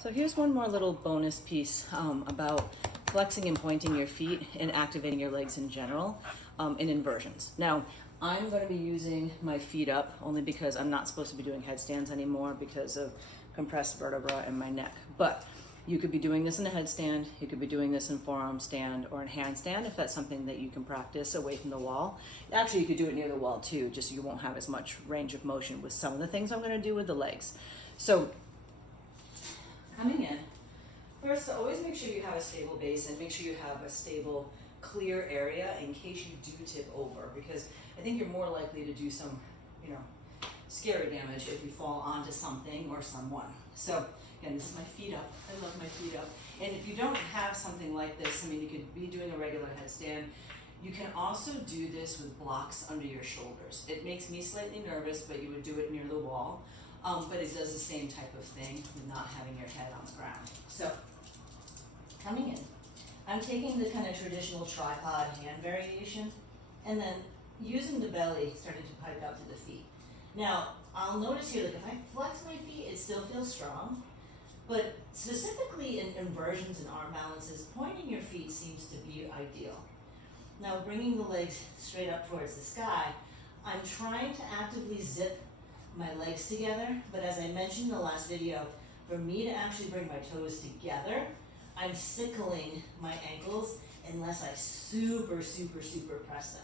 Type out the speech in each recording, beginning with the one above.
So here's one more little bonus piece about flexing and pointing your feet and activating your legs in general in inversions. Now, I'm going to be using my feet up only because I'm not supposed to be doing headstands anymore because of compressed vertebra in my neck. But you could be doing this in a headstand, you could be doing this in forearm stand or in handstand if that's something that you can practice away from the wall. Actually, you could do it near the wall too, just you won't have as much range of motion with some of the things I'm going to do with the legs. So coming in, first always make sure you have a stable base and make sure you have a stable, clear area in case you do tip over, because I think you're more likely to do some, scary damage if you fall onto something or someone. So again, this is my feet up. I love my feet up. And if you don't have something like this, you could be doing a regular headstand. You can also do this with blocks under your shoulders. It makes me slightly nervous, but you would do it near the wall. But it does the same type of thing with not having your head on the ground. So coming in, I'm taking the kind of traditional tripod hand variation and then using the belly starting to pike up to the feet. Now, I'll notice here, if I flex my feet, it still feels strong, but specifically in inversions and arm balances, pointing your feet seems to be ideal. Now, bringing the legs straight up towards the sky, I'm trying to actively zip my legs together, but as I mentioned in the last video, for me to actually bring my toes together, I'm sickling my ankles unless I super press them.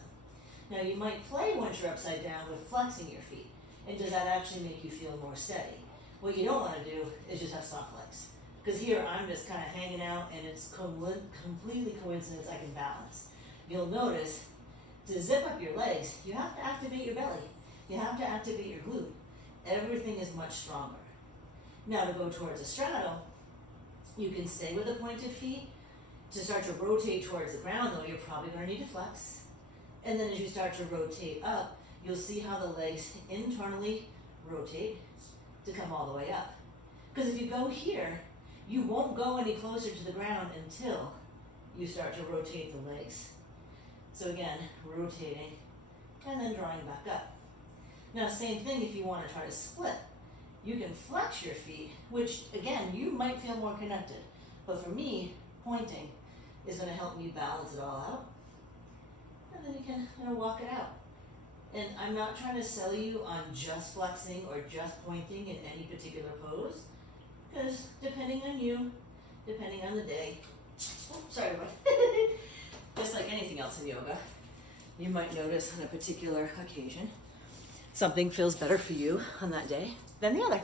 Now you might play once you're upside down with flexing your feet, and does that actually make you feel more steady? What you don't want to do is just have soft legs, because here I'm just kind of hanging out and it's completely coincidence I can balance. You'll notice to zip up your legs, you have to activate your belly. You have to activate your glute. Everything is much stronger. Now to go towards a straddle, you can stay with the pointed feet. To start to rotate towards the ground though, you're probably going to need to flex. And then as you start to rotate up, you'll see how the legs internally rotate to come all the way up. Because if you go here, you won't go any closer to the ground until you start to rotate the legs. So again, rotating and then drawing back up. Now, same thing if you want to try to split. You can flex your feet, which again, you might feel more connected. But for me, pointing is going to help me balance it all out. And then you can walk it out. And I'm not trying to sell you on just flexing or just pointing in any particular pose, because depending on you, depending on the day, just like anything else in yoga, you might notice on a particular occasion, something feels better for you on that day than the other.